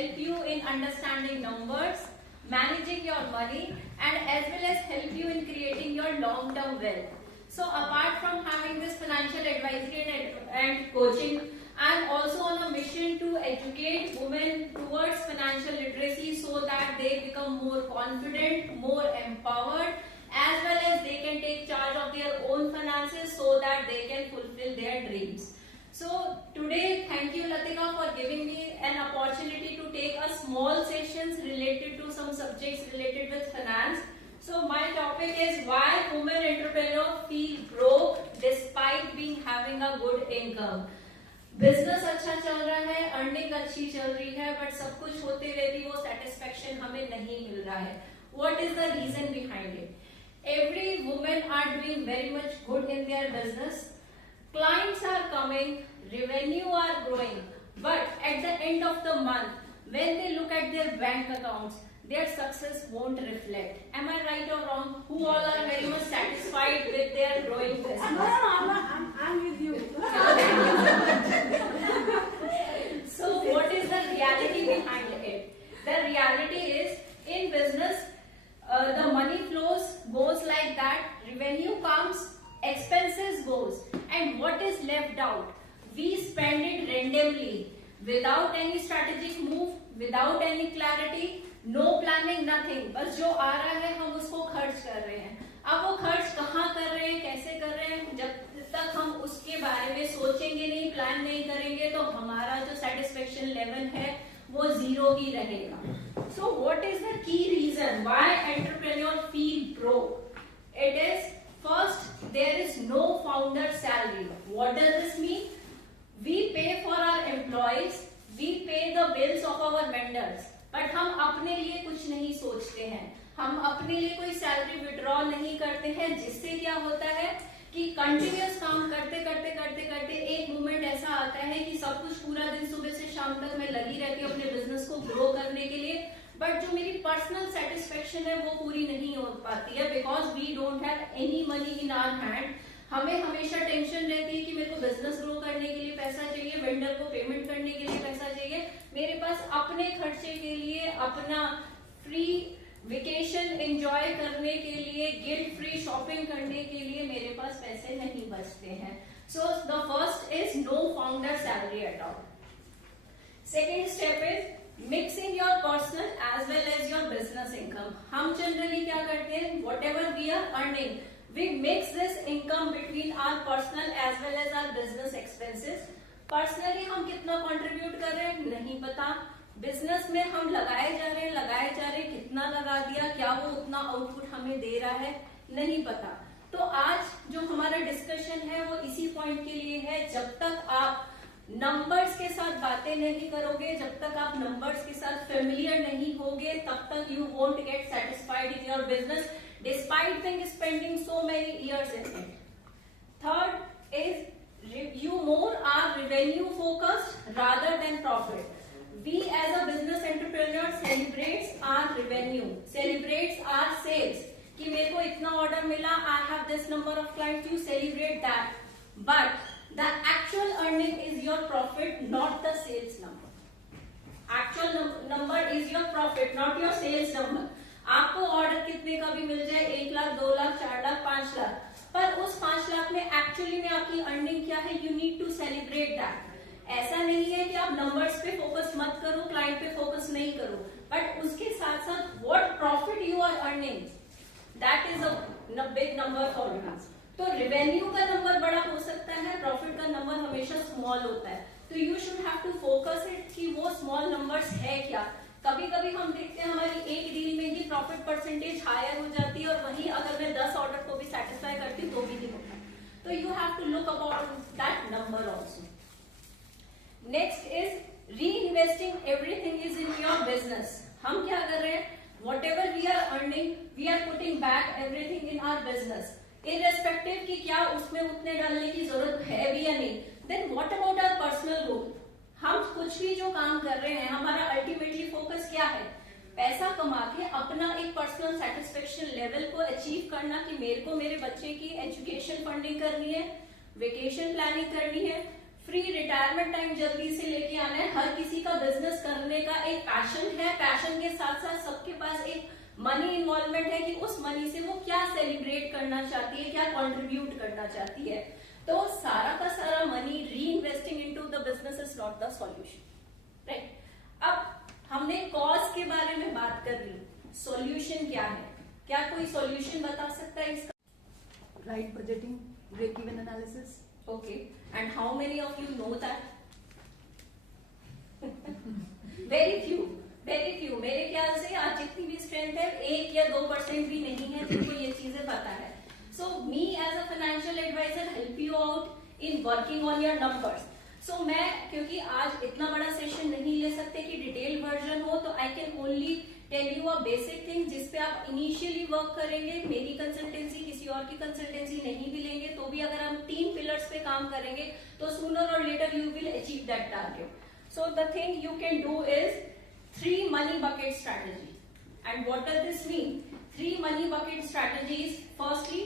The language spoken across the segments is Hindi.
help you in understanding numbers, managing your money, and as well as help you in creating your long-term wealth. So apart from having this financial advisory and coaching, I am also on a mission to educate women towards financial literacy so that they become more confident, more empowered, as well as they can take charge of their own finances so that they can fulfill their dreams. So today, thank you Latika for giving me an opportunity to take a small sessions related to some subjects related with finance. So my topic is why women entrepreneurs feel broke despite being having a good income. Business अच्छा चल रहा है, अर्निंग अच्छी चल रही है, बट सब कुछ होते हुए भी वो सेटिस्फेक्शन हमें नहीं मिल रहा है. What is the reason behind it? Every women are doing very much good in their business. Clients are coming, revenue are growing, but at the end of the month, when they look at their bank accounts, their success won't reflect. Am I right or wrong? Who all are very much satisfied with their growing business? No, I'm with you. So what is the reality behind it? The reality is in business, the money flows goes like that. Revenue comes, expenses goes, and what is left out? We spend it randomly, without any strategic move, without any clarity. No planning nothing, बस जो आ रहा है हम उसको खर्च कर रहे हैं. अब वो खर्च कहाँ कर रहे हैं, कैसे कर रहे हैं, जब तक हम उसके बारे में सोचेंगे नहीं, प्लान नहीं करेंगे, तो हमारा जो सेटिस्फेक्शन लेवल है वो जीरो ही रहेगा. So what is the key reason why entrepreneur feel broke? It is first, there is no founder salary. What does this mean? We pay for our employees, we pay the bills of our vendors, but हम अपने लिए कुछ नहीं सोचते हैं, हम अपने लिए कोई सैलरी विड्रॉ नहीं करते हैं, जिससे क्या होता है कि कंटिन्यूअस काम करते करते करते करते एक मोमेंट ऐसा आता है कि सब कुछ पूरा दिन सुबह से शाम तक मैं लगी रहती हूँ अपने बिजनेस को ग्रो करने के लिए, बट जो मेरी पर्सनल सेटिस्फेक्शन है वो पूरी नहीं हो पाती है, because we don't have any money in our hand. हमें हमेशा टेंशन रहती है कि मेरे को बिजनेस ग्रो करने के लिए पैसा चाहिए, वेंडर को पेमेंट करने के लिए पैसा चाहिए, मेरे पास अपने खर्चे के लिए, अपना फ्री वेकेशन एंजॉय करने के लिए, गिल्ट फ्री शॉपिंग करने के लिए मेरे पास पैसे नहीं बचते हैं. So the first is no founder salary at all. Second step is mixing your personal as well as your business income. हम जनरली क्या करते हैं, whatever we are earning, we mix this income between our personal as well as our business expenses. Personally हम कितना contribute कर रहे हैं नहीं पता, बिजनेस में हम लगाए जा रहे हैं, कितना लगा दिया, क्या वो उतना आउटपुट हमें दे रहा है नहीं पता. तो आज जो हमारा डिस्कशन है वो इसी पॉइंट के लिए है. जब तक आप नंबर्स के साथ बातें नहीं करोगे, जब तक आप नंबर्स के साथ फेमिलियर नहीं होगे, तब तक you won't get satisfied in your business despite spending so many years in it. Third is you more are revenue focused rather than profit. We as a business entrepreneur celebrates our revenue, celebrates our sales. कि मेरे को इतना ऑर्डर मिला, I have this number of clients, you celebrate that. But the actual earning is your profit, not the sales number. Actual number is your profit, not your sales number. आपको ऑर्डर कितने का भी मिल जाए, 1 लाख, 2 लाख, 4 लाख, 5 लाख, पर उस 5 लाख में एक्चुअली में आपकी अर्निंग क्या है, you need to celebrate that. ऐसा नहीं है कि आप नंबर्स पे फोकस मत करो, क्लाइंट पे फोकस नहीं करो, बट उसके साथ साथ what profit you are earning, that is a big number for you. तो रेवेन्यू का नंबर बड़ा हो सकता है, प्रॉफिट का नंबर हमेशा स्मॉल होता है. तो you should have to focus it कि वो स्मॉल नंबर्स है क्या. कभी कभी हम देखते हैं हमारी एक डील में ही प्रॉफिट परसेंटेज हायर हो जाती है, और वहीं अगर मैं 10 ऑर्डर को भी सेटिस्फाई करती हूँ तो भी नहीं होता. तो you have to look about that number also. Next is reinvesting everything is in your business. हम क्या कर रहे हैं, whatever we are earning we are putting back everything in our business, irrespective कि क्या उसमें उतने डालने की जरूरत है भी या नहीं. Then what about our personal goal. हम कुछ भी जो काम कर रहे हैं, हमारा अल्टीमेटली फोकस क्या है, पैसा कमा के अपना एक पर्सनल सेटिस्फेक्शन लेवल को अचीव करना, कि मेरे को मेरे बच्चे की एजुकेशन फंडिंग करनी है, वेकेशन प्लानिंग करनी है, फ्री रिटायरमेंट टाइम जल्दी से लेके आना है. हर किसी का बिजनेस करने का एक पैशन के साथ साथ सबके पास एक मनी इन्वॉल्वमेंट है कि उस मनी से वो क्या सेलिब्रेट करना चाहती है, क्या कंट्रीब्यूट करना चाहती है। तो सारा का सारा मनी री investing into the business is not the solution, right. अब हमने कॉज के बारे में बात कर ली, सॉल्यूशन क्या है? क्या कोई सॉल्यूशन बता सकता है इसका? Right budgeting, break-even analysis. Okay, and how many of you know that? Very few, very few. मेरे ख्याल से आज जितनी भी स्ट्रेंथ है 1 या 2% भी नहीं है जिनको ये चीजें पता है। So me as a financial advisor help you out in working on your numbers. So मैं क्योंकि आज इतना बड़ा सेशन नहीं ले सकते कि डिटेल वर्जन हो, तो I can only tell you a basic thing जिस पे आप इनिशियली वर्क करेंगे। मेरी कंसल्टेंसी किसी और की कंसल्टेंसी नहीं भी लेंगे तो भी अगर हम 3 पिलर्स पे काम करेंगे तो सूनर और later you will achieve that target. So the thing you can do is 3 money bucket strategy. And what does this mean? 3 money bucket strategies. Firstly,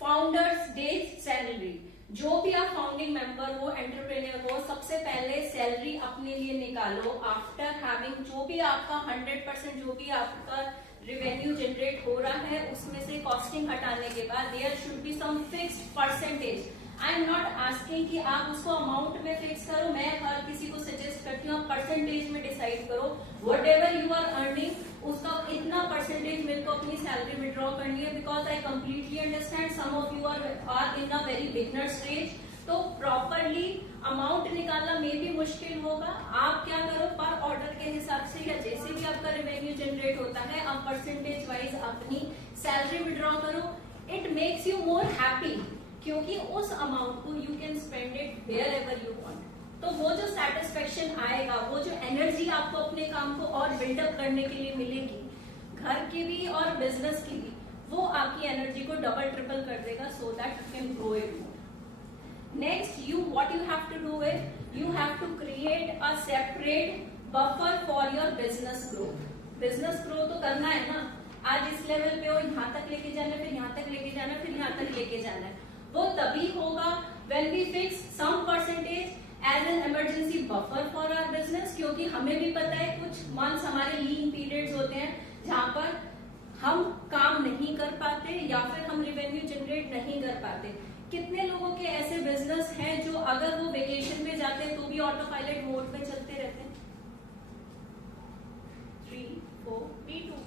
founders day salary. जो भी आप फाउंडिंग मेंबर हो, एंटरप्रेन्योर हो, सबसे पहले सैलरी अपने लिए निकालो। आफ्टर हैविंग जो भी आपका 100% जो भी आपका रेवेन्यू जनरेट हो रहा है उसमें से कॉस्टिंग हटाने के बाद there should be some fixed percentage. I am not asking कि आप उसको अमाउंट में फिक्स करो, मैं हर किसी को सजेस्ट करती हूँ आप परसेंटेज में डिसाइड करो। Whatever you are earning उसका इतना परसेंटेज मेरे को अपनी सैलरी विड्रॉ करनी है, because I completely understand some of you are in a very beginner stage. तो प्रॉपरली अमाउंट निकालना में भी मुश्किल होगा। आप क्या करो, पर ऑर्डर के हिसाब से या जैसे भी आपका रेवेन्यू जनरेट होता है आप परसेंटेज वाइज अपनी सैलरी विड्रॉ करो। It makes you more happy क्योंकि उस अमाउंट को you can spend it wherever you want. तो वो जो सेटिस्फेक्शन आएगा, वो जो एनर्जी आपको अपने काम को और बिल्डअप करने के लिए मिलेगी, घर की भी और बिजनेस की भी, वो आपकी एनर्जी को डबल ट्रिपल कर देगा so that you can grow it more. Next, what you have to do is you have to create a separate buffer for your business growth. Business grow तो करना है ना, आज इस लेवल पे हो, यहाँ तक लेके जाना है, फिर यहाँ तक लेके जाना है, फिर यहाँ तक लेके जाना है। वो तभी होगा when we fix some percentage as an emergency buffer for our business, क्योंकि हमें भी पता है कुछ मंथ्स हमारे लीन पीरियड्स होते हैं जहां पर हम काम नहीं कर पाते या फिर हम रेवेन्यू जनरेट नहीं कर पाते। कितने लोगों के ऐसे बिजनेस हैं जो अगर वो वेकेशन पे जाते हैं तो भी ऑटो पायलट मोड में चलते रहते हैं? 3, 4, me too,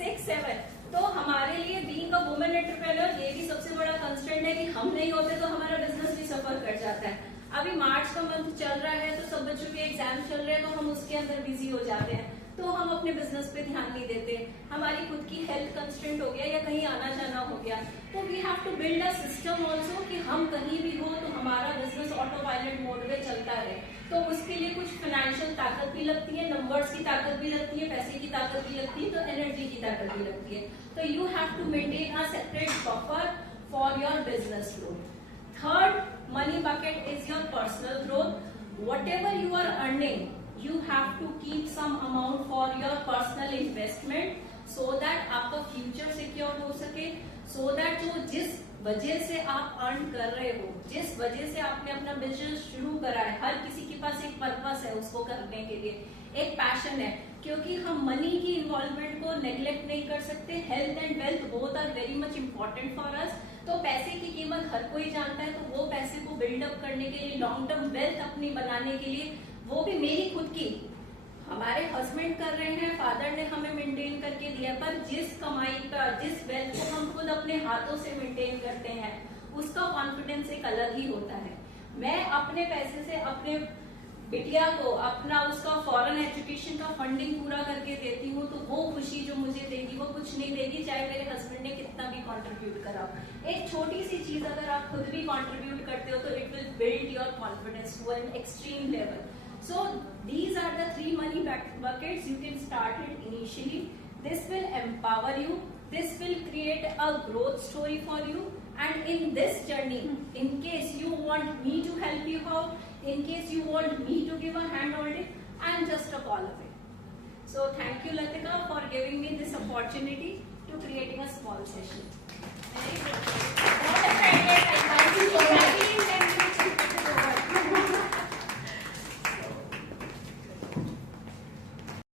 6, 7। तो हमारे लिए बीइंग अ वुमेन एंटरप्रेन्योर ये भी सबसे बड़ा कंस्ट्रेंट है कि हम नहीं होते तो हमारा बिजनेस भी सफर कर जाता है। अभी मार्च का मंथ चल रहा है तो सब बच्चों के एग्जाम चल रहे हैं तो हम उसके अंदर बिजी हो जाते हैं, तो हम अपने बिजनेस पे ध्यान नहीं देते। हमारी खुद की हेल्थ कंस्ट्रेंट हो गया या कहीं आना जाना हो गया, तो we have to build a system also कि हम कहीं भी हो तो हमारा बिजनेस ऑटो पायलट मोड में चलता रहे। तो उसके लिए कुछ फाइनेंशियल ताकत भी लगती है, नंबर्स की ताकत भी लगती है, पैसे की ताकत भी लगती है, तो एनर्जी की ताकत भी लगती है। तो you have to maintain a separate buffer for your business growth. Third money bucket is your personal growth. Whatever you are earning you have to keep some amount for your personal investment so that आपका फ्यूचर सिक्योर हो सके, so that जो जिस वजह से आप अर्न कर रहे हो, जिस वजह से आपने अपना बिजनेस शुरू करा है, हर किसी के पास एक पर्पस है उसको करने के लिए, एक पैशन है। क्योंकि हम मनी की इन्वॉल्वमेंट को नेग्लेक्ट नहीं कर सकते। Health and wealth both are very much important for us. तो पैसे की कीमत हर कोई जानता है, तो वो पैसे को बिल्डअप करने के लिए, लॉन्ग टर्म वेल्थ अपनी बनाने के लिए, वो भी मेरी खुद की, हमारे हस्बैंड कर रहे हैं, फादर ने हमें मेंटेन करके दिया, पर जिस कमाई का, जिस वेल्थ को हम खुद अपने हाथों से मेंटेन करते हैं उसका कॉन्फिडेंस एक अलग ही होता है। मैं अपने पैसे से अपने बिटिया को अपना उसका फॉरेन एजुकेशन का फंडिंग पूरा करके देती हूँ, तो वो खुशी जो मुझे देगी वो कुछ नहीं देगी चाहे मेरे हस्बैंड ने कितना भी कंट्रीब्यूट करा। एक छोटी सी चीज अगर आप खुद भी कंट्रीब्यूट करते हो तो it will build your confidence to an extreme level. So these are the 3 money buckets. You can start it initially. This will empower you. This will create a growth story for you. And in this journey, in case you want me to help you out, in case you want me to give a hand on it, I am just a call away. So thank you, Latika, for giving me this opportunity to creating a small session. Very good. What a Friday. Thank you so much.